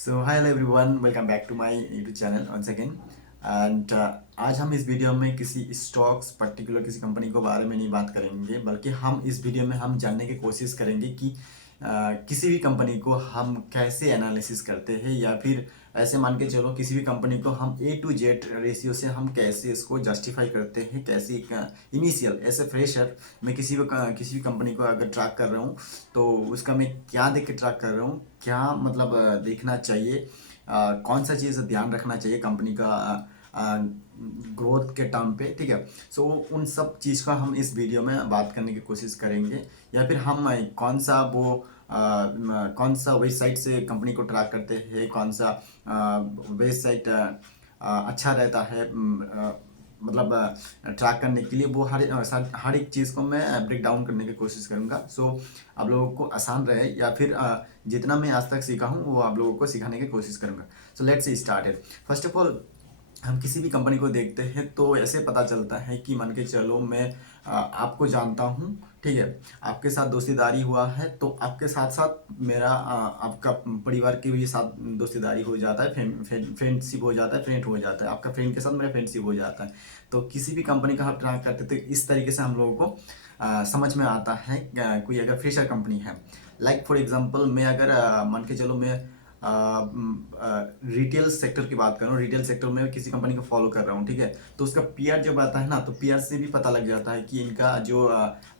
So hi everyone, welcome back to my YouTube channel once again. And आज हम इस video में किसी स्टॉक्स पर्टिकुलर किसी कंपनी को बारे में नहीं बात करेंगे, बल्कि हम इस वीडियो में हम जानने की कोशिश करेंगे कि किसी भी कंपनी को हम कैसे एनालिसिस करते हैं, या फिर ऐसे मान के चलो किसी भी कंपनी को हम A to Z रेशियो से हम कैसे इसको जस्टिफाई करते हैं। कैसे इनिशियल एज ए फ्रेशर मैं किसी भी कंपनी को अगर ट्रैक कर रहा हूँ तो उसका मैं क्या देख के ट्रैक कर रहा हूँ, क्या मतलब देखना चाहिए, कौन सा चीज़ ध्यान रखना चाहिए कंपनी का ग्रोथ के टर्म पे। ठीक है, सो उन सब चीज़ का हम इस वीडियो में बात करने की कोशिश करेंगे, या फिर हम कौन सा वेबसाइट से कंपनी को ट्रैक करते हैं, कौन सा वेबसाइट अच्छा रहता है मतलब ट्रैक करने के लिए। वो हर एक चीज़ को मैं ब्रेक डाउन करने की कोशिश करूँगा, सो आप लोगों को आसान रहे, या फिर जितना मैं आज तक सीखा हूँ वो आप लोगों को सिखाने की कोशिश करूँगा। So let's started. First of all, हम किसी भी कंपनी को देखते हैं तो ऐसे पता चलता है कि मान के चलो मैं आपको जानता हूँ, ठीक है, आपके साथ दोस्तीदारी हुआ है, तो आपके साथ साथ मेरा आपका परिवार के भी साथ दोस्तीदारी हो जाता है, फ्रेंडशिप हो जाता है, फ्रेंड हो जाता है, आपका फ्रेंड के साथ मेरा फ्रेंडशिप हो जाता है। तो किसी भी कंपनी का हम ट्रैक करते तो इस तरीके से हम लोगों को समझ में आता है। कोई अगर फ्रेशर कंपनी है, लाइक फॉर एग्जांपल मैं अगर मान के चलो मैं रिटेल सेक्टर की बात करूँ, रिटेल सेक्टर में किसी कंपनी को फॉलो कर रहा हूँ, ठीक है, तो उसका पीआर जब आता है ना, तो पीआर से भी पता लग जाता है कि इनका जो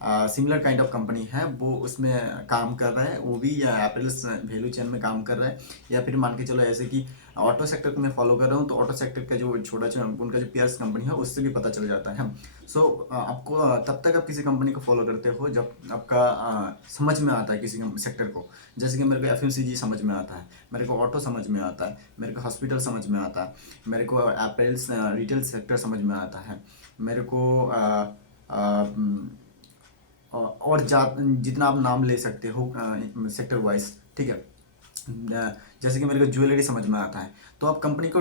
सिमिलर काइंड ऑफ कंपनी है वो उसमें काम कर रहा है, वो भी एपल्स वैल्यू चेन में काम कर रहा है। या फिर मान के चलो ऐसे कि ऑटो सेक्टर को मैं फॉलो कर रहा हूँ, तो ऑटो सेक्टर का जो उनका जो पीआर कंपनी है उससे भी पता चल जाता है। सो आपको तब तक आप किसी कंपनी को फॉलो करते हो जब आपका समझ में आता है किसी सेक्टर को। जैसे कि मेरे को एफएमसीजी समझ में आता है, मेरे को ऑटो समझ में आता है, मेरे को हॉस्पिटल समझ में आता है, मेरे को एपेल्स रिटेल सेक्टर समझ में आता है, मेरे को और जितना आप नाम ले सकते हो सेक्टर वाइज, ठीक है। जैसे कि मेरे को ज्वेलरी समझ में आता है, तो आप कंपनी को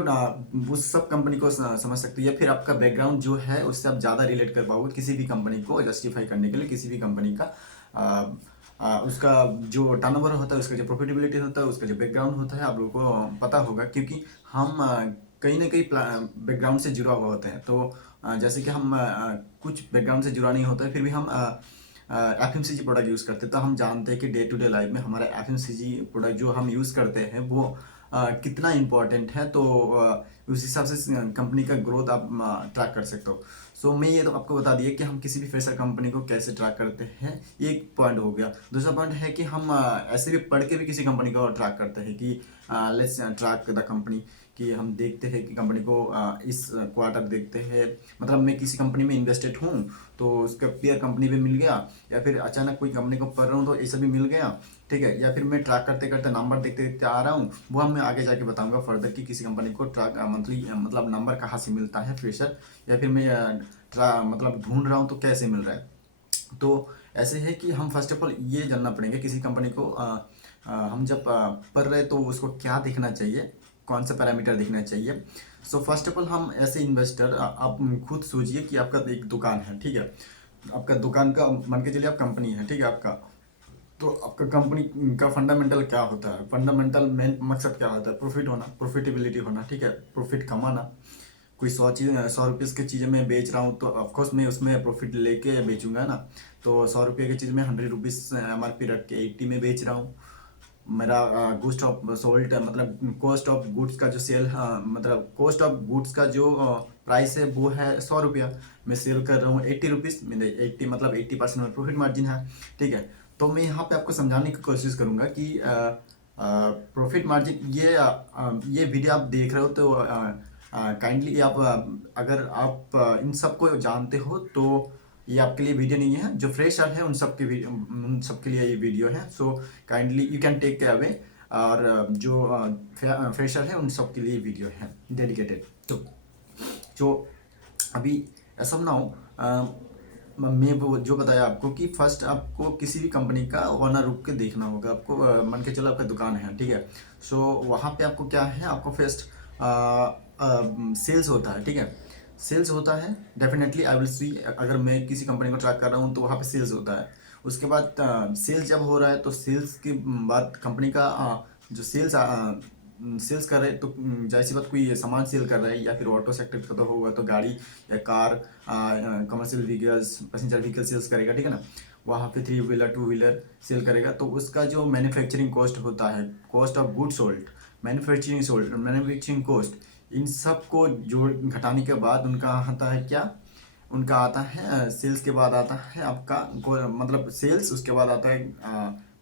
उस सब कंपनी को समझ सकते हो, या फिर आपका बैकग्राउंड जो है उससे आप ज़्यादा रिलेट कर पाओगे किसी भी कंपनी को जस्टिफाई करने के लिए। किसी भी कंपनी का उसका जो टर्नओवर होता है, उसका जो प्रॉफिटेबिलिटी होता है, उसका जो बैकग्राउंड होता है, आप लोगों को पता होगा, क्योंकि हम कहीं ना कहीं बैकग्राउंड से जुड़ा हुआ होते हैं। तो जैसे कि हम कुछ बैकग्राउंड से जुड़ा नहीं होता है, फिर भी हम एफएमसीजी प्रोडक्ट यूज़ करते हैं, तो हम जानते हैं कि डे टू डे लाइफ में हमारा एफएमसीजी प्रोडक्ट जो हम यूज़ करते हैं वो कितना इम्पोर्टेंट है। तो उस हिसाब से कंपनी का ग्रोथ आप ट्रैक कर सकते हो। सो मैं ये तो आपको बता दिया कि हम किसी भी फ्रेशर कंपनी को कैसे ट्रैक करते हैं, ये एक पॉइंट हो गया। दूसरा पॉइंट है कि हम ऐसे भी पढ़ के भी किसी कंपनी को ट्रैक करते हैं कि लेट्स ट्रैक द कंपनी, कि हम देखते हैं कि कंपनी को इस क्वार्टर देखते हैं, मतलब मैं किसी कंपनी में इन्वेस्टेड हूँ तो उसका पेयर कंपनी पे मिल गया, या फिर अचानक कोई कंपनी को पढ़ रहा हूँ तो ऐसा भी मिल गया, ठीक है, या फिर मैं ट्रैक करते करते नंबर देखते देखते आ रहा हूँ। वो हम मैं आगे जाके बताऊंगा फर्दर कि किसी कंपनी को ट्रैक मंथली मतलब नंबर कहाँ से मिलता है फ्रेशर, या फिर मैं मतलब ढूंढ रहा हूँ तो कैसे मिल रहा है। तो ऐसे है कि हम फर्स्ट ऑफ ऑल ये जानना पड़ेगा किसी कंपनी को हम जब पढ़ रहे तो उसको क्या देखना चाहिए, कौन सा पैरामीटर देखना चाहिए। सो फर्स्ट ऑफ ऑल हम ऐसे इन्वेस्टर, आप खुद सोचिए कि आपका एक दुकान है, ठीक है, आपका दुकान का मान के चलिए आप कंपनी है, ठीक है आपका, तो आपका कंपनी का फंडामेंटल क्या होता है, फंडामेंटल मेन मकसद क्या होता है, प्रॉफिट होना, प्रॉफिटेबिलिटी होना, ठीक है, प्रॉफिट कमाना। कोई 100 रुपीज़ की चीज़ मैं बेच रहा हूँ तो ऑफकोर्स मैं उसमें प्रॉफिट लेके बेचूंगा ना। तो 100 रुपये की चीज़ में 100 रुपीज़ MRP रख के 80 में बेच रहा हूँ। मेरा कॉस्ट ऑफ सोल्ड मतलब कॉस्ट ऑफ गुड्स का जो सेल मतलब कॉस्ट ऑफ गुड्स का जो प्राइस है वो है 100 रुपया, मैं सेल कर रहा हूँ 80 रुपीज़, मेरे 80 मतलब 80% में प्रॉफिट मार्जिन है, ठीक है। तो मैं यहाँ पे आपको समझाने की कोशिश करूँगा कि प्रॉफिट मार्जिन ये वीडियो आप देख रहे हो तो काइंडली आप अगर आप इन सबको जानते हो तो ये आपके लिए वीडियो नहीं है। जो फ्रेशर है उन सब के लिए ये वीडियो है। So kindly you can take care away, और जो फ्रेशर है उन सब के लिए वीडियो है डेडिकेटेड। तो जो अभी ऐसा ना हो, मैं वो जो बताया आपको कि फर्स्ट आपको किसी भी कंपनी का ओनर रुक के देखना होगा। आपको मान के चलो आपका दुकान है, ठीक है, सो वहाँ पे आपको क्या है, आपको फर्स्ट सेल्स होता है, ठीक है, सेल्स होता है डेफिनेटली आई विल सी। अगर मैं किसी कंपनी को ट्रैक कर रहा हूँ तो वहाँ पे सेल्स होता है। उसके बाद सेल्स जब हो रहा है तो सेल्स के बाद कंपनी का जो सेल्स सेल्स कर रहे हैं तो जाहिर सी बात कोई सामान सेल कर रहा है, या फिर ऑटो सेक्टर का तो होगा तो गाड़ी या car, commercial vehicles, passenger vehicle sales करेगा, ठीक है ना। वहाँ पे 3 व्हीलर 2 व्हीलर सेल करेगा, तो उसका जो मैन्युफैक्चरिंग कॉस्ट होता है, cost of good sold, manufacturing cost, इन सब को जोड़ घटाने के बाद उनका आता है क्या, उनका आता है सेल्स के बाद आता है आपका मतलब सेल्स, उसके बाद आता है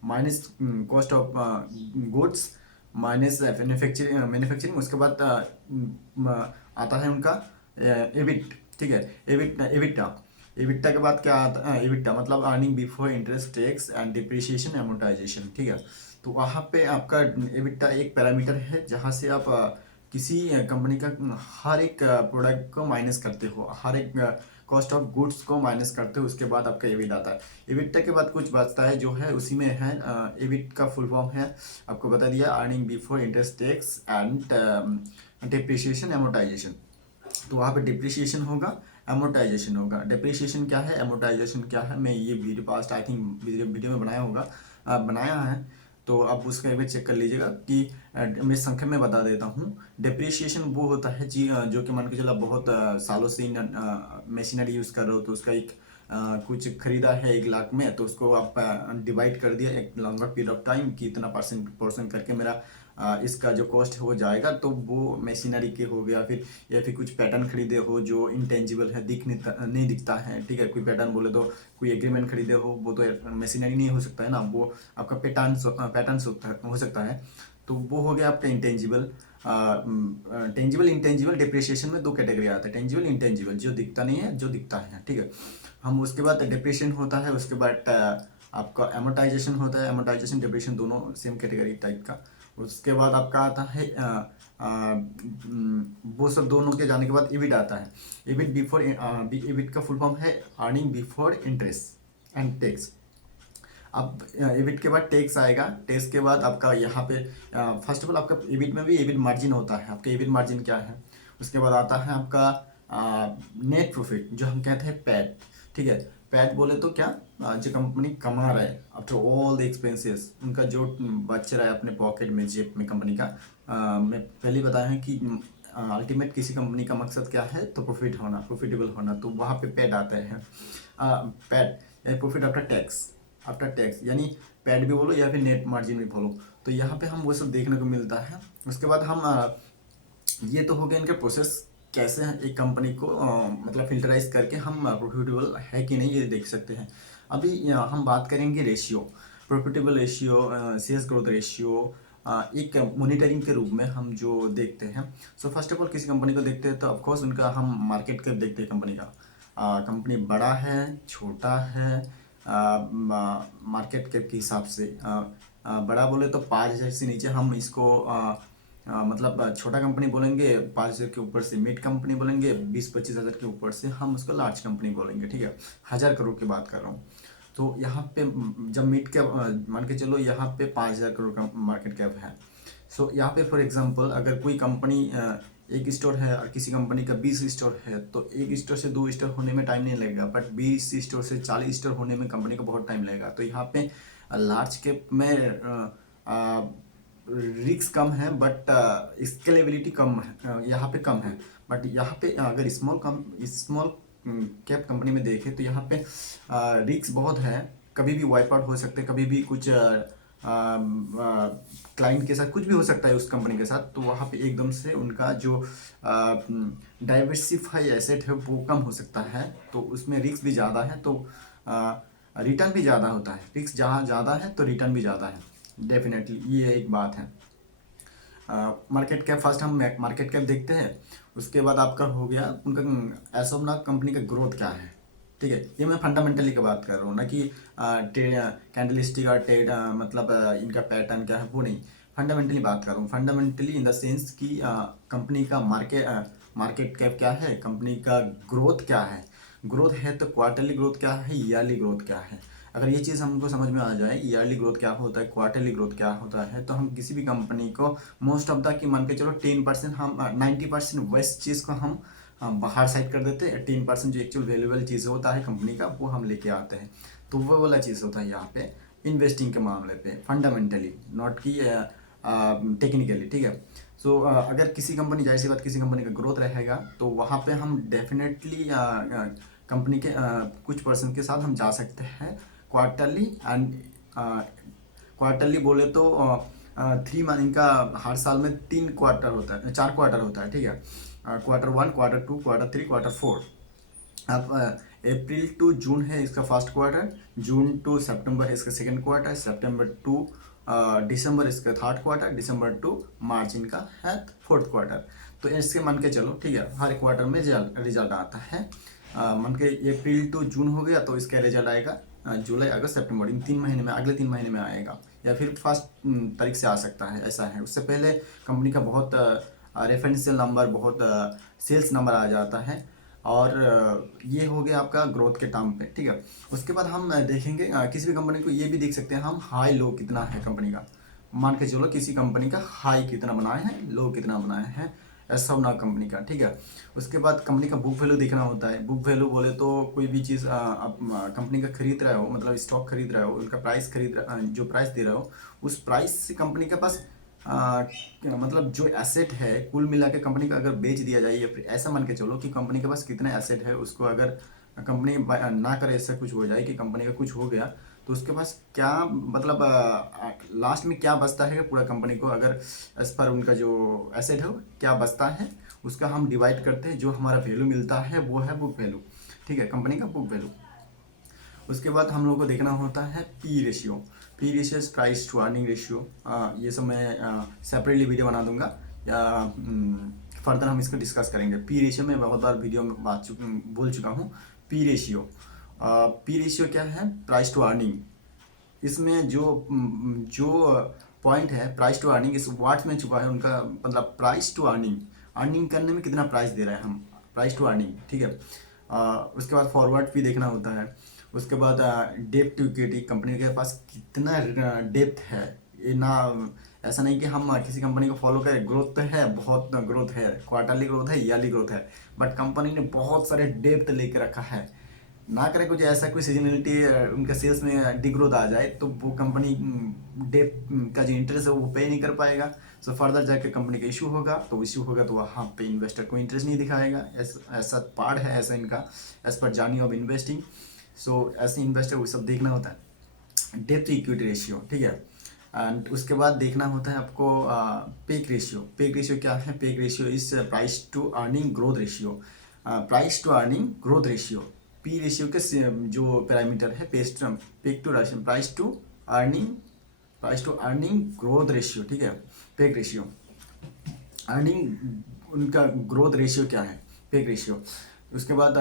minus cost of goods, minus manufacturing, उसके बाद आता है उनका एबिट, ठीक है। एबिटा एबिटा के बाद क्या आता है, एबिटा मतलब earning before interest tax and depreciation amortisation, ठीक है। तो वहाँ पे आपका एबिटा एक पैरामीटर है जहाँ से आप किसी कंपनी का हर एक प्रोडक्ट को माइनस करते हो, हर एक कॉस्ट ऑफ गुड्स को माइनस करते हो, उसके बाद आपका एबिट आता है। एबिटा के बाद कुछ बचता है जो है उसी में है, एबिट का फुल फॉर्म है, आपको बता दिया, earning before interest tax and depreciation amortisation. तो वहाँ पे डिप्रिसिएशन होगा, एमोर्टाइजेशन होगा। डिप्रिसिएशन क्या है, एमोर्टाइजेशन क्या है, मैं ये video past I think video में बनाया होगा, बनाया है, तो आप उसका एक बार चेक कर लीजिएगा कि मैं संक्षेप में बता देता हूँ। डिप्रिसिएशन वो होता है जी जो कि मान के चलो आप बहुत सालों से मशीनरी यूज़ कर रहे हो, तो उसका एक कुछ खरीदा है 1 लाख में, तो उसको आप डिवाइड कर दिया एक लॉन्गर पीरियड ऑफ टाइम कि इतना परसेंट करके मेरा इसका जो कॉस्ट हो जाएगा, तो वो मशीनरी के हो गया। फिर या फिर कुछ पैटर्न खरीदे हो जो इंटेंजिबल है, नहीं दिखता है, ठीक है। कोई पैटर्न बोले तो कोई एग्रीमेंट खरीदे हो, वो तो मशीनरी नहीं हो सकता है ना, वो आपका पैटर्न हो सकता है। तो वो हो गया आपका इंटेंजिबल। इंटेंजिबल डिप्रिसिएशन में 2 कैटेगरी आते हैं, टेंजिबल इंटेंजिबल, जो दिखता नहीं है, जो दिखता है, ठीक है। हम उसके बाद डिप्रिसिएशन होता है, उसके बाद आपका एमोर्टाइजेशन होता है, एमोर्टाइजेशन डिप्रिसिएशन दोनों सेम कैटेगरी टाइप का। उसके बाद आपका आता है वो सब दोनों के जाने के बाद ईबिट आता है। ईबिट का फुल फॉर्म है earning before interest and tax. अब ईबिट के बाद टैक्स आएगा, टैक्स के बाद आपका यहाँ पे फर्स्ट ऑफ ऑल आपका ईबिट में भी ईबिट मार्जिन होता है। आपका ईबिट मार्जिन क्या है, उसके बाद आता है आपका नेट प्रॉफिट, जो हम कहते हैं पैट, ठीक है। पैट बोले तो क्या, जो कंपनी कमा रहा है आफ्टर ऑल द एक्सपेंसेस, उनका जो बच रहा है अपने पॉकेट में, जेब में कंपनी का। मैं पहले बताया है कि अल्टीमेट किसी कंपनी का मकसद क्या है, तो प्रॉफिट होना, प्रॉफिटेबल होना, तो वहाँ पे पैट आता है। पैट प्रॉफिट आफ्टर टैक्स, यानी पैट भी बोलो या फिर नेट मार्जिन भी बोलो, तो यहाँ पे हम वो सब देखने को मिलता है। उसके बाद हम ये तो हो गया इनके प्रोसेस, कैसे एक कंपनी को मतलब फिल्टराइज करके हम प्रॉफिटेबल है कि नहीं ये देख सकते हैं। अभी हम बात करेंगे ratio, profitable ratio, sales growth ratio, एक मॉनिटरिंग के रूप में हम जो देखते हैं। सो फर्स्ट ऑफ ऑल किसी कंपनी को देखते हैं तो ऑफकोर्स उनका हम मार्केट कैप देखते हैं कंपनी का। कंपनी बड़ा है, छोटा है, मार्केट कैप के हिसाब से बड़ा बोले तो 5,000 से नीचे हम इसको मतलब छोटा कंपनी बोलेंगे, 5,000 के ऊपर से मिड कंपनी बोलेंगे, 20-25 हज़ार के ऊपर से हम उसको लार्ज कंपनी बोलेंगे, ठीक है। 1,000 करोड़ की बात कर रहा हूँ। तो यहाँ पे जब मिड कैप मान के चलो यहाँ पे 5,000 करोड़ का मार्केट कैप है। सो यहाँ पे फॉर एग्जांपल अगर कोई कंपनी एक स्टोर है और किसी कंपनी का 20 स्टोर है, तो एक स्टोर से 2 स्टोर होने में टाइम नहीं लगेगा, बट 20 स्टोर से 40 स्टोर होने में कंपनी को बहुत टाइम लगेगा। तो यहाँ पे लार्ज कैप में रिस्क कम है, बट स्केलेबिलिटी कम है, यहाँ पे कम है। बट यहाँ पे अगर स्मॉल कैप कंपनी में देखें तो यहाँ पे रिस्क बहुत है, कभी भी वाइप आउट हो सकते हैं, कभी भी कुछ क्लाइंट के साथ कुछ भी हो सकता है उस कंपनी के साथ। तो वहाँ पे एकदम से उनका जो डाइवर्सिफाई एसेट है वो कम हो सकता है, तो उसमें रिस्क भी ज़्यादा है, तो रिटर्न भी ज़्यादा होता है। रिस्क जहाँ ज़्यादा है तो रिटर्न भी ज़्यादा है, डेफिनेटली ये एक बात है। मार्केट कैप, फर्स्ट हम मार्केट कैप देखते हैं, उसके बाद आपका हो गया उनका एज ऑफ नाउ कंपनी का ग्रोथ क्या है, ठीक है। ये मैं फंडामेंटली की बात कर रहा हूँ, ना कि कैंडलस्टिक और ट्रेड मतलब इनका पैटर्न क्या है वो नहीं, फंडामेंटली बात कर रहा हूँ। फंडामेंटली इन द सेंस कि कंपनी का मार्केट कैप क्या है, कंपनी का ग्रोथ क्या है, ग्रोथ है तो क्वार्टरली ग्रोथ क्या है, ईयरली ग्रोथ क्या है। अगर ये चीज़ हमको समझ में आ जाए, ईयरली ग्रोथ क्या होता है, क्वार्टरली ग्रोथ क्या होता है, तो हम किसी भी कंपनी को मोस्ट ऑफ द कि मान के चलो 10% हम 90% वेस्ट चीज़ को हम बाहर साइड कर देते हैं, 10% जो एक्चुअल वैल्यूएबल चीज़ होता है कंपनी का वो हम लेके आते हैं। तो वो वाला चीज़ होता है यहाँ पे इन्वेस्टिंग के मामले पे, फंडामेंटली नॉट कि टेक्निकली, ठीक है। सो अगर किसी कंपनी, जाहिर सी बात, किसी कंपनी का ग्रोथ रहेगा तो वहाँ पे हम डेफिनेटली कंपनी के कुछ पर्सन के साथ हम जा सकते हैं क्वार्टरली। एंड क्वार्टरली बोले तो 3 मंथ, इनका हर साल में 3 क्वार्टर होता है, 4 क्वार्टर होता है, ठीक है। Q1, Q2, Q3, Q4। अब अप्रैल टू जून है इसका फर्स्ट क्वार्टर, जून टू सितंबर है इसका सेकंड क्वार्टर, सितंबर टू दिसंबर इसका थर्ड क्वार्टर, दिसंबर टू मार्च इनका है फोर्थ क्वार्टर। तो इसके मान के चलो, ठीक है, हर क्वार्टर में रिजल्ट आता है। मान के अप्रैल टू जून हो गया तो इसका रिजल्ट आएगा जुलाई, अगस्त, सितंबर, इन 3 महीने में, अगले 3 महीने में आएगा, या फिर फर्स्ट तारीख से आ सकता है, ऐसा है। उससे पहले कंपनी का बहुत रेफरेंशियल नंबर, बहुत सेल्स नंबर आ जाता है। और ये हो गया आपका ग्रोथ के टर्म पे, ठीक है। उसके बाद हम देखेंगे किसी भी कंपनी को ये भी देख सकते हैं हम, हाई लो कितना है कंपनी का। मान के चलो किसी कंपनी का हाई कितना बनाए हैं, लो कितना बनाए हैं, ऐसा ना कंपनी का, ठीक है। उसके बाद कंपनी का बुक वैल्यू देखना होता है। बुक वैल्यू बोले तो कोई भी चीज़ आप कंपनी का खरीद रहे हो, मतलब स्टॉक खरीद रहे हो, उनका प्राइस जो प्राइस दे रहे हो, उस प्राइस से कंपनी के पास मतलब जो एसेट है कुल मिला के कंपनी का अगर बेच दिया जाए, या फिर ऐसा मान के चलो कि कंपनी के पास कितना एसेट है, उसको अगर कंपनी ना करे, ऐसा कुछ हो जाए कि कंपनी का कुछ हो गया, तो उसके पास क्या, मतलब लास्ट में क्या बचता है पूरा कंपनी को, अगर एज पर उनका जो एसेट है क्या बचता है, उसका हम डिवाइड करते हैं, जो हमारा वैल्यू मिलता है वो है बुक वैल्यू, ठीक है, कंपनी का बुक वैल्यू। उसके बाद हम लोगों को देखना होता है P ratio. P ratio price to earning ratio. ये सब मैं सेपरेटली वीडियो बना दूंगा, या फर्दर हम इसको डिस्कस करेंगे। पी रेशियो में बहुत बार वीडियो में बोल चुका हूँ। पी रेशियो क्या है, प्राइस टू अर्निंग। इसमें जो पॉइंट है प्राइस टू अर्निंग, इस वाट में छुपा है उनका, मतलब प्राइस टू अर्निंग, अर्निंग करने में कितना प्राइस दे रहे हैं हम, प्राइस टू अर्निंग, ठीक है। उसके बाद फॉरवर्ड भी देखना होता है। उसके बाद डेप्थ टू इक्विटी, कंपनी के पास कितना डेप्थ है। ये ना, ऐसा नहीं कि हम किसी कंपनी को फॉलो करें, ग्रोथ तो है, बहुत ग्रोथ है, क्वार्टरली ग्रोथ है, ईयरली ग्रोथ है, बट कंपनी ने बहुत सारे डेप्थ लेके रखा है। ना करे कुछ ऐसा, कोई सीजनलिटी उनके सेल्स में डिग्रोथ आ जाए तो वो कंपनी डेप्थ का जो इंटरेस्ट है वो पे नहीं कर पाएगा। सो फर्दर जाके कंपनी का इशू होगा, तो इशू होगा तो वहाँ पे इन्वेस्टर को इंटरेस्ट नहीं दिखाएगा। ऐसा पार्ट है, ऐसा इनका as per journey of investing. सो ऐसे इन्वेस्टर वो सब देखना होता है। डेप्थ इक्विटी रेशियो, ठीक है। एंड उसके बाद देखना होता है आपको पेक रेशियो। पेक रेशियो क्या है, PEG ratio is price to earning growth ratio. Price to earning growth ratio, P ratio के जो पैरामीटर है, PEG to price to earning growth ratio, ठीक है, पेक रेशियो। अर्निंग उनका ग्रोथ रेशियो क्या है, पेक रेशियो। उसके बाद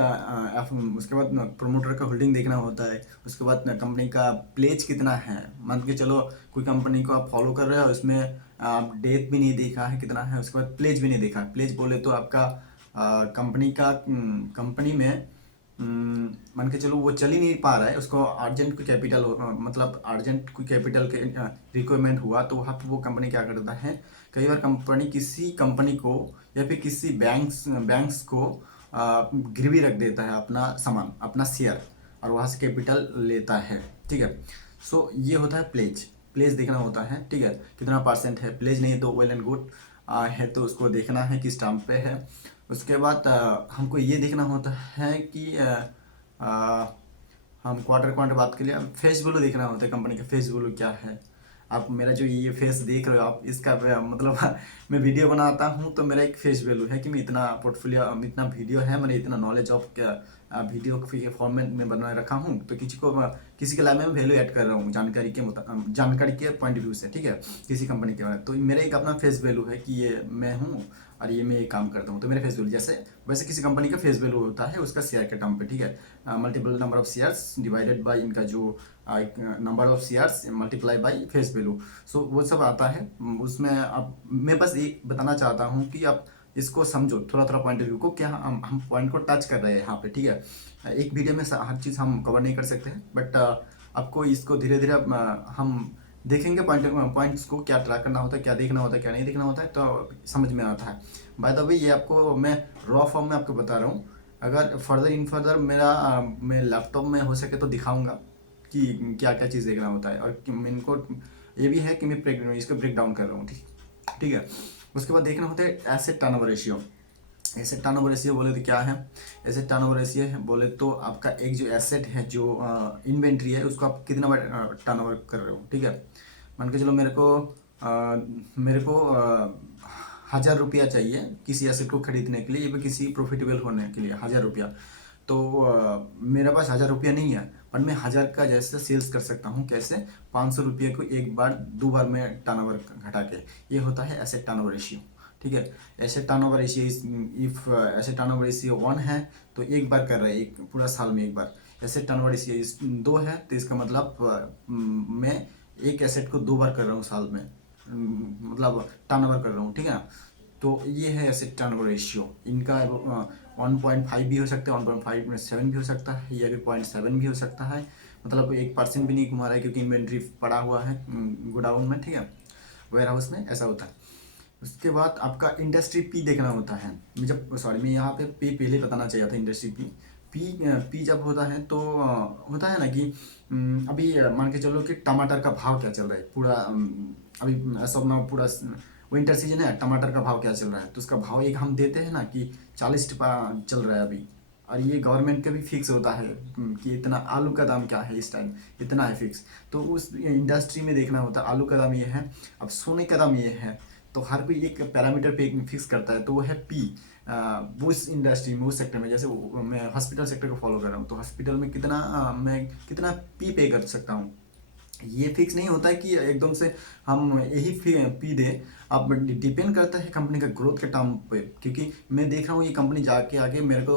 प्रोमोटर का होल्डिंग देखना होता है। उसके बाद कंपनी का प्लेज कितना है, मान के चलो कोई कंपनी को आप फॉलो कर रहे हो, उसमें आप डेट भी नहीं देखा है कितना है, उसके बाद प्लेज भी नहीं देखा। प्लेज बोले तो आपका कंपनी में मान के चलो वो चल ही नहीं पा रहा है, उसको अर्जेंट कोई कैपिटल मतलब अर्जेंट कोई कैपिटल के रिक्वायरमेंट हुआ, तो वहाँ पे वो कंपनी क्या करता है, कई बार कंपनी किसी कंपनी को या फिर किसी बैंक्स को गिरवी रख देता है अपना सामान, अपना शेयर, और वहाँ से कैपिटल लेता है, ठीक है। सो ये होता है प्लेज देखना होता है, ठीक है, कितना % है। प्लेज नहीं तो वेल एंड गुड है, तो उसको देखना है किस टर्म पे है। उसके बाद हमको ये देखना होता है कि हम क्वार्टर बात के लिए फेस वैल्यू देखना होता है, कंपनी का फेस वैल्यू क्या है। आप मेरा जो ये फेस देख रहे हो आप, इसका मतलब मैं वीडियो बनाता हूँ तो मेरा एक फेस वैल्यू है कि मैं इतना पोर्टफोलियो, इतना वीडियो है, मैंने इतना नॉलेज ऑफ वीडियो के फॉर्मेट में बना रखा हूँ, तो किसी के लाइफ में वैल्यू ऐड कर रहा हूँ जानकारी के पॉइंट ऑफ व्यू से, ठीक है, किसी कंपनी के बारे में। तो मेरा एक अपना फेस वैल्यू है कि ये मैं हूँ और ये मैं काम करता हूँ, तो मेरा फेस वैल्यू जैसे वैसे किसी कंपनी का फेस वैल्यू होता है उसका शेयर के टर्म पे, ठीक है। Multiple number of shares divided by इनका जो number of shares multiply by face value. So वो सब आता है उसमें। अब मैं बस एक बताना चाहता हूँ कि आप इसको समझो थोड़ा पॉइंट ऑफ व्यू को, क्या हम पॉइंट को टच कर रहे हैं यहाँ पे, ठीक है। एक वीडियो में हर चीज़ हम कवर नहीं कर सकते हैं, बट आपको इसको धीरे धीरे हम देखेंगे पॉइंट्स को, क्या ट्रैक करना होता है, क्या देखना होता है, क्या नहीं देखना होता है, तो समझ में आता है। बाय द वे ये आपको मैं रॉ फॉर्म में आपको बता रहा हूँ। अगर फर्दर मैं लैपटॉप में हो सके तो दिखाऊंगा कि क्या क्या चीज़ देखना होता है, और इनको ये भी है कि मैं इसको ब्रेक डाउन कर रहा हूँ, ठीक ठीक है। उसके बाद देखना होता है asset turnover ratio. Asset turnover ratio बोले तो क्या है, एसेट टर्नओवर रेशियो है बोले तो आपका एक जो एसेट है, जो इन्वेंट्री है, उसको आप कितना बार टर्नओवर कर रहे हो, ठीक है। मान के चलो मेरे को 1,000 रुपया चाहिए किसी एसेट को खरीदने के लिए या फिर किसी प्रॉफिटेबल होने के लिए 1,000 रुपया। तो मेरे पास 1,000 रुपया नहीं है, पर मैं 1,000 का जैसे सेल्स कर सकता हूँ, कैसे, 500 रुपये को एक बार 2 बार में टर्नओवर घटा के। ये होता है एसेट टर्नओवर रेशियो, ठीक है। Asset turnover ratio if asset turnover ratio 1 है तो एक बार कर रहे हैं, एक पूरा साल में एक बार। एसेट टर्नओवर रेशियो 2 है तो इसका मतलब मैं एक एसेट को 2 बार कर रहा हूँ साल में, मतलब टर्नओवर कर रहा हूँ, ठीक है। तो ये है एसेट टर्नओवर रेशियो। इनका 1.5 भी हो सकता है, 1.57 भी हो सकता है, या फिर 0.7 भी हो सकता है। मतलब 1% भी नहीं घुमा रहा है क्योंकि इन्वेंट्री पड़ा हुआ है गोडाउन में, ठीक है, वेयर हाउस में, ऐसा होता है। उसके बाद आपका इंडस्ट्री पी देखना होता है। मैं यहाँ पे पी पहले बताना चाहिए था, इंडस्ट्री पी। पी जब होता है तो होता है ना कि अभी मान के चलो कि टमाटर का भाव क्या चल रहा है पूरा, अभी सब ना पूरा विंटर सीजन है, टमाटर का भाव क्या चल रहा है, तो उसका भाव एक हम देते हैं ना कि 40 रुपया चल रहा है अभी। और ये गवर्नमेंट का भी फिक्स होता है कि इतना आलू का दाम क्या है इस टाइम, इतना है फिक्स। तो उस इंडस्ट्री में देखना होता है आलू का दाम ये है, अब सोने का दाम ये है, तो हर कोई एक पैरामीटर पे फिक्स करता है, तो वो है पी। वो इस इंडस्ट्री में, उस सेक्टर में, जैसे मैं हॉस्पिटल सेक्टर को फॉलो कर रहा हूँ, तो हॉस्पिटल में मैं कितना पी पे कर सकता हूँ। ये फिक्स नहीं होता है कि एकदम से हम यही पी दें। अब डिपेंड करता है कंपनी का ग्रोथ के टर्म पे, क्योंकि मैं देख रहा हूँ ये कंपनी जाके आगे मेरे को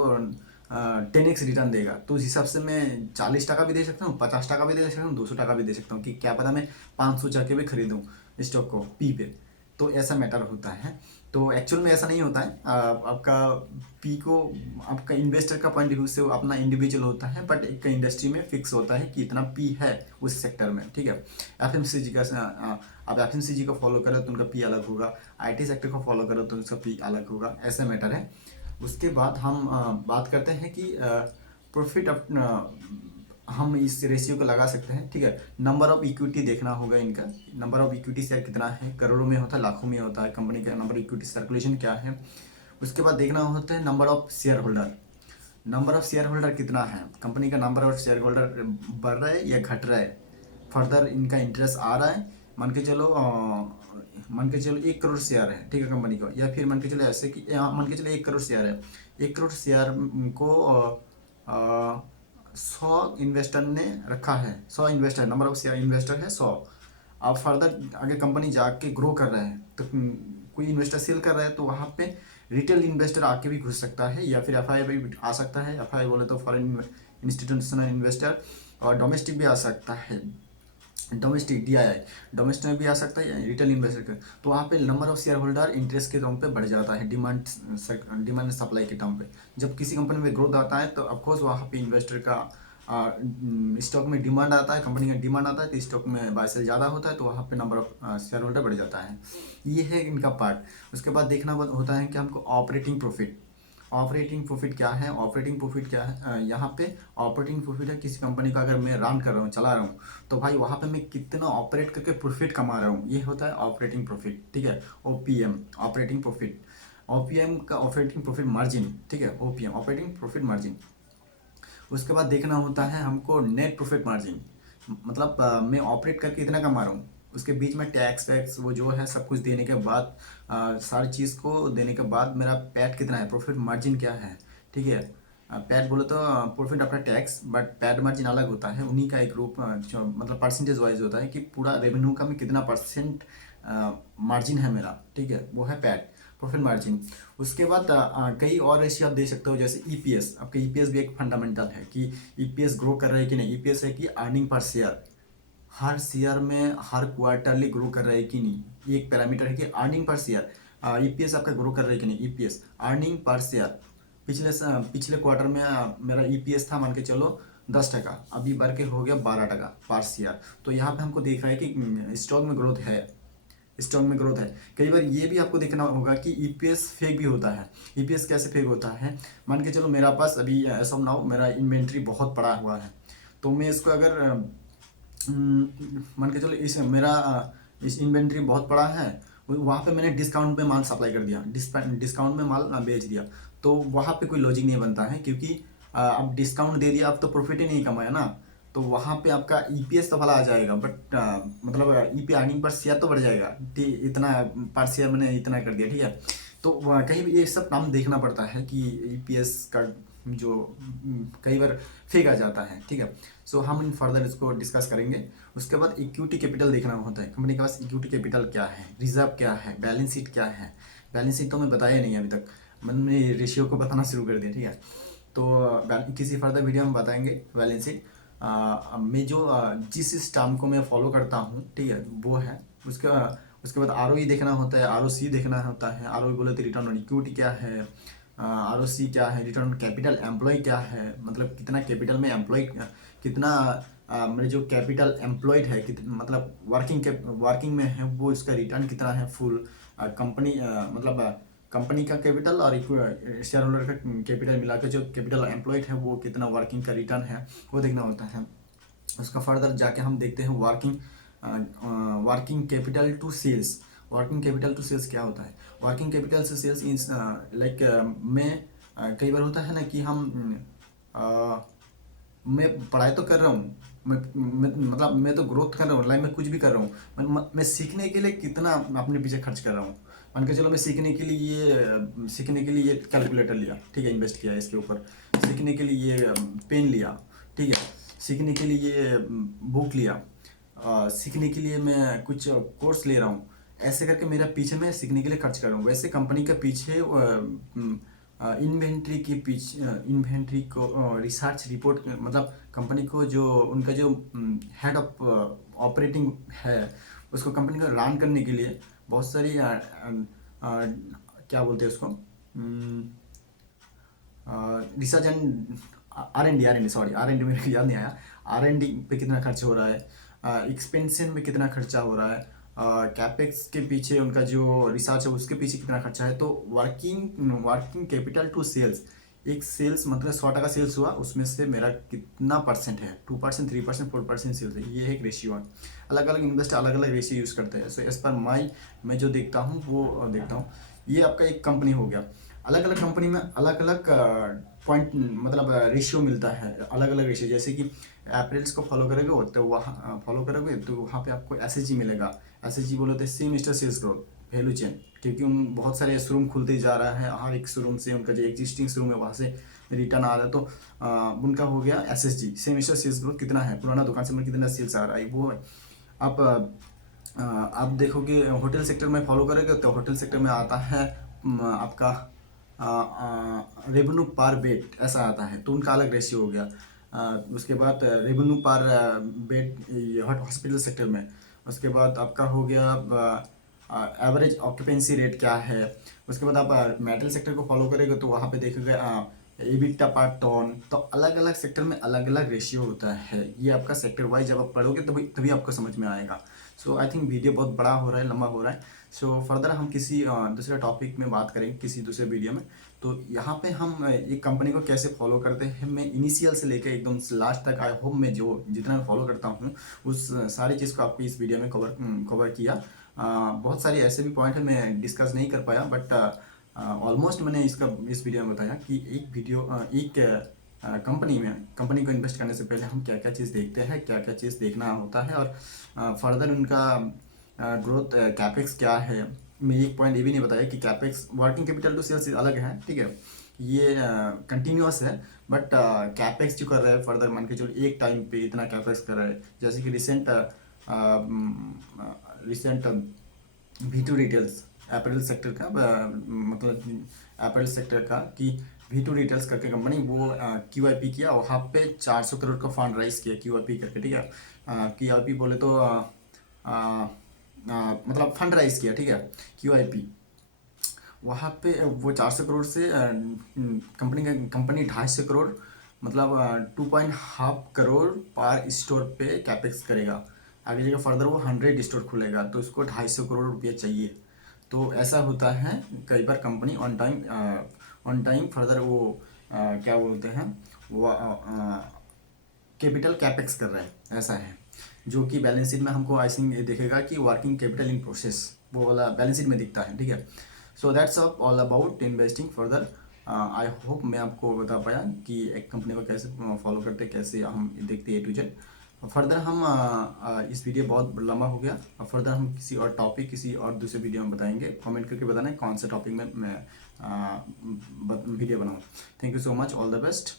10x रिटर्न देगा, तो उस हिसाब से मैं 40 टका भी दे सकता हूँ, 50 टका भी दे सकता हूँ, 200 टका भी दे सकता हूँ, कि क्या पता मैं 500 जाके भी खरीदूँ स्टॉक को पी पे। तो ऐसा मैटर होता है। तो एक्चुअल में ऐसा नहीं होता है। आपका पी को आपका इन्वेस्टर का पॉइंट व्यू से अपना इंडिविजुअल होता है, बट एक इंडस्ट्री में फिक्स होता है कि इतना पी है उस सेक्टर में, ठीक है। एफएमसीजी का आप एफएमसीजी को फॉलो करो तो उनका पी अलग होगा, आईटी सेक्टर को फॉलो करो तो उसका पी अलग होगा, ऐसा मैटर है। उसके बाद हम बात करते हैं कि प्रॉफिट हम इस रेशियो को लगा सकते हैं, ठीक है। नंबर ऑफ इक्विटी देखना होगा इनका, नंबर ऑफ इक्विटी शेयर कितना है, करोड़ों में होता है, लाखों में होता है, कंपनी का नंबर इक्विटी सर्कुलेशन क्या है। उसके बाद देखना होता है number of share holder. Number of share holder कितना है, कंपनी का नंबर ऑफ शेयर होल्डर बढ़ रहा है या घट रहा है, फर्दर इनका इंटरेस्ट आ रहा है। मान के चलो 1 करोड़ शेयर है, ठीक है, कंपनी को, या फिर मान के चलो ऐसे कि मान के चलो 1 करोड़ शेयर है, 1 करोड़ शेयर को 100 इन्वेस्टर ने रखा है, 100 investor, number of share investor है 100। अब फर्दर अगर कंपनी जाके ग्रो कर रहा है तो कोई इन्वेस्टर सेल कर रहा है तो वहाँ पे रिटेल इन्वेस्टर आके भी घुस सकता है, या फिर एफआई भी आ सकता है। एफआई बोले तो फॉरेन इंस्टीट्यूशनल इन्वेस्टर, और डोमेस्टिक भी आ सकता है, डोमेस्टिक डीआईआई, डोमेस्टिक में भी आ सकता है या रिटेल इन्वेस्टर का। तो वहाँ पे number of share holder interest के टर्म पे बढ़ जाता है, डिमांड एंड सप्लाई के टर्म पे। जब किसी कंपनी में ग्रोथ आता है तो ऑफकोर्स वहाँ पे इन्वेस्टर का स्टॉक में डिमांड आता है, कंपनी का डिमांड आता है, तो स्टॉक में बाय सेल ज़्यादा होता है, तो वहाँ पे नंबर ऑफ शेयर होल्डर बढ़ जाता है। ये है इनका पार्ट। उसके बाद देखना होता है कि हमको ऑपरेटिंग प्रॉफिट। ऑपरेटिंग प्रॉफिट क्या है, ऑपरेटिंग प्रॉफिट क्या है, यहाँ पे ऑपरेटिंग प्रॉफिट है किसी कंपनी का अगर मैं रन कर रहा हूँ, चला रहा हूँ, तो भाई वहाँ पे मैं कितना ऑपरेट करके प्रॉफिट कमा रहा हूँ, ये होता है ऑपरेटिंग प्रॉफिट, ठीक है। ओपीएम, ऑपरेटिंग प्रॉफिट, ओपीएम का ऑपरेटिंग प्रॉफिट मार्जिन, ठीक है, ओपीएम ऑपरेटिंग प्रॉफिट मार्जिन। उसके बाद देखना होता है हमको नेट प्रॉफिट मार्जिन, मतलब मैं ऑपरेट करके इतना कमा रहा हूँ, उसके बीच में टैक्स वैक्स वो जो है सब कुछ देने के बाद, सारी चीज़ को देने के बाद मेरा पैट कितना है, प्रॉफिट मार्जिन क्या है, ठीक है। पैट बोले तो profit after tax, but PAT margin अलग होता है, उन्हीं का एक ग्रुप जो मतलब परसेंटेज वाइज होता है कि पूरा रेवेन्यू का में कितना परसेंट मार्जिन है मेरा, ठीक है, वो है पैट, प्रॉफिट मार्जिन। उसके बाद कई और रेशियो आप दे सकते हो, जैसे ईपीएस। आपका ईपीएस भी एक फंडामेंटल है कि ईपीएस ग्रो कर रहा है कि नहीं। ईपीएस है कि अर्निंग पर शेयर, हर शेयर में हर क्वार्टरली ग्रो कर रहा है कि नहीं, ये एक पैरामीटर है कि अर्निंग पर शेयर, ईपीएस आपका ग्रो कर रहा है कि नहीं। ईपीएस अर्निंग पर शेयर, पिछले क्वार्टर में मेरा ईपीएस था मान के चलो 10 टका, अभी बढ़ के हो गया 12 टका पर शेयर। तो यहाँ पे हमको देख रहा है कि स्टॉक में ग्रोथ है, स्टॉक में ग्रोथ है। कई बार ये भी आपको देखना होगा कि ईपीएस फेक भी होता है। ईपीएस कैसे फेक होता है, मान के चलो मेरा पास अभी एज ऑफ नाउ मेरा इन्वेंट्री बहुत पड़ा हुआ है, तो मैं इसको अगर मान के चलो इस मेरा इस इन्वेंट्री बहुत पड़ा है, वहाँ पे मैंने डिस्काउंट में माल सप्लाई कर दिया, डिस्काउंट में माल बेच दिया, तो वहाँ पे कोई लॉजिक नहीं बनता है, क्योंकि अब डिस्काउंट दे दिया, अब तो प्रॉफिट ही नहीं कमाया ना, तो वहाँ पे आपका ईपीएस तो भला आ जाएगा, बट मतलब ईपी अर्निंग पर शेयर तो बढ़ जाएगा, ठीक, इतना पर शेयर मैंने इतना कर दिया, ठीक है। तो कहीं भी ये सब नाम देखना पड़ता है कि ईपीएस का जो कई बार फेक आ जाता है, ठीक है। सो हम इन फर्दर इसको डिस्कस करेंगे। उसके बाद इक्विटी कैपिटल देखना होता है, कंपनी के पास इक्विटी कैपिटल क्या है, रिजर्व क्या है, बैलेंस शीट क्या है। बैलेंस शीट तो मैं बताया नहीं अभी तक, मैंने रेशियो को बताना शुरू कर दिया, ठीक है। तो किसी फर्दर वीडियो में बताएंगे बैलेंस शीट। मैं जो जिस स्टैम्प को मैं फॉलो करता हूँ, ठीक है, वो है। उसके बाद आरओई देखना होता है, आरओसी देखना होता है। आरओई बोले तो रिटर्न ऑन इक्विटी क्या है, आरओसी क्या है, रिटर्न ऑन कैपिटल एम्प्लॉय क्या है, मतलब कितना कैपिटल में एम्प्लॉय, कितना मेरे जो कैपिटल एम्प्लॉयड है, मतलब वर्किंग में है, वो इसका रिटर्न कितना है फुल कंपनी, मतलब कंपनी का कैपिटल और शेयर होल्डर का कैपिटल मिलाकर जो कैपिटल एम्प्लॉयड है वो कितना वर्किंग का रिटर्न है, वो देखना होता है। उसका फर्दर जाके हम देखते हैं working capital to sales. Working capital to sales क्या होता है? वर्किंग कैपिटल से सेल्स इन लाइक मैं कई बार होता है ना कि मैं पढ़ाई तो कर रहा हूँ, मतलब मैं तो ग्रोथ कर रहा हूँ लाइफ में, कुछ भी कर रहा हूँ, मैं सीखने के लिए कितना अपने पीछे खर्च कर रहा हूँ। मान के चलो मैं सीखने के लिए ये कैलकुलेटर लिया, ठीक है, इन्वेस्ट किया इसके ऊपर। सीखने के लिए ये पेन लिया, ठीक है। सीखने के लिए ये बुक लिया, सीखने के लिए मैं कुछ कोर्स ले रहा हूँ। ऐसे करके मेरा पीछे मैं सीखने के लिए खर्च कर रहा हूँ। वैसे कंपनी के पीछे इन्वेंट्री को रिसर्च रिपोर्ट, मतलब कंपनी को जो उनका जो हेड ऑफ ऑपरेटिंग है, उसको कंपनी को रन करने के लिए बहुत सारी क्या बोलते हैं उसको, research and R N D, sorry R&D मेरे को याद नहीं आया। R&D पे कितना खर्च हो रहा है, एक्सपेंशन में कितना खर्चा हो रहा है, कैपेक्स के पीछे उनका जो रिसर्च है उसके पीछे कितना खर्चा है। तो वर्किंग कैपिटल टू सेल्स, एक सेल्स मतलब 100 टका सेल्स हुआ, उसमें से मेरा कितना परसेंट है, 2%, 3%, 4% सेल्स है, ये एक रेशियो है। अलग अलग इन्वेस्टर अलग अलग रेशियो यूज़ करते हैं। सो एज पर मैं जो देखता हूँ वो देखता हूँ। ये आपका एक कंपनी हो गया। अलग अलग कंपनी में अलग अलग पॉइंट, मतलब रेशियो मिलता है, अलग अलग रेशियो। जैसे कि अप्रैल्स को फॉलो करोगे तो वहाँ पे आपको एस मिलेगा। एस बोले तो same store sales growth value chain, क्योंकि उन बहुत सारे शोरूम खुलते जा रहा है, हर एक शोरूम से उनका जो एग्जिस्टिंग शोरूम है वहाँ से रिटर्न आ रहा है, तो उनका हो गया सेम स्टोर सेल्स ग्रोथ कितना है, पुराना दुकान से कितना सेल्स आ रहा है, वो है। आप देखोगे होटल सेक्टर में फॉलो करोगे तो होटल सेक्टर में आता है आपका रेवेन्यू पर बेड, ऐसा आता है, तो उनका अलग रेशियो हो गया। उसके बाद रेवेन्यू पर बेड हॉस्पिटल सेक्टर में। उसके बाद आपका हो गया एवरेज ऑक्यूपेंसी रेट क्या है। उसके बाद आप मेटल सेक्टर को फॉलो करेंगे तो वहाँ पे देखोगे EBITDA पर टन। तो अलग अलग सेक्टर में अलग अलग रेशियो होता है। ये आपका सेक्टर वाइज जब आप पढ़ोगे तभी आपको समझ में आएगा। सो आई थिंक वीडियो बहुत बड़ा हो रहा है, लंबा हो रहा है। सो फर्दर हम किसी दूसरे टॉपिक में बात करेंगे किसी दूसरे वीडियो में। तो यहाँ पे हम एक कंपनी को कैसे फॉलो करते हैं, मैं इनिशियल से लेकर एकदम लास्ट तक, आई होप मैं जो जितना मैं फॉलो करता हूँ उस सारी चीज़ को आपको इस वीडियो में कवर किया। बहुत सारे ऐसे भी पॉइंट है मैं डिस्कस नहीं कर पाया, बट ऑलमोस्ट मैंने इस वीडियो में बताया कि एक कंपनी को इन्वेस्ट करने से पहले हम क्या क्या चीज़ देखते हैं, क्या क्या चीज़ देखना होता है, और फर्दर उनका ग्रोथ कैपेक्स क्या है। मैं एक पॉइंट ये भी नहीं बताया कि capex working capital to sales अलग है, ठीक है, ये कंटिन्यूअस है, बट कैपेक्स जो कर रहा है फर्दर मान के चलो एक टाइम पे इतना कैपेक्स कर रहा है। जैसे कि recent V2 retails apparel sector का, मतलब अपैरल सेक्टर का कि V2 रिटेल्स करके कंपनी वो QIP किया, वहाँ पे 400 करोड़ का फंड राइज किया QIP करके, ठीक है। QIP बोले तो मतलब फंड राइज किया, ठीक है, QIP। वहाँ पे वो 400 करोड़ से कंपनी 250 करोड़, मतलब 2.5 करोड़ पर स्टोर पे कैपेक्स करेगा। आगे जगह फर्दर वो 100 स्टोर खुलेगा तो उसको 250 करोड़ रुपये चाहिए। तो ऐसा होता है कई बार कंपनी ऑन टाइम फर्दर वो क्या बोलते हैं वो कैपिटल कैपेक्स कर रहा है, ऐसा है। जो कि बैलेंस शीट में हमको आई थिंक दिखेगा कि वर्किंग कैपिटल इन प्रोसेस, वो वाला बैलेंस शीट में दिखता है, ठीक है। So that's all about investing further. I hope मैं आपको बता पाया कि एक कंपनी को कैसे फॉलो करते हैं, कैसे हम देखते हैं A to Z। फर्दर हम इस वीडियो बहुत लंबा हो गया, और फर्दर हम किसी और टॉपिक, किसी और दूसरे वीडियो में बताएंगे। कमेंट करके बताना कौन सा टॉपिक में मैं वीडियो बनाऊँ। Thank you so much, all the best.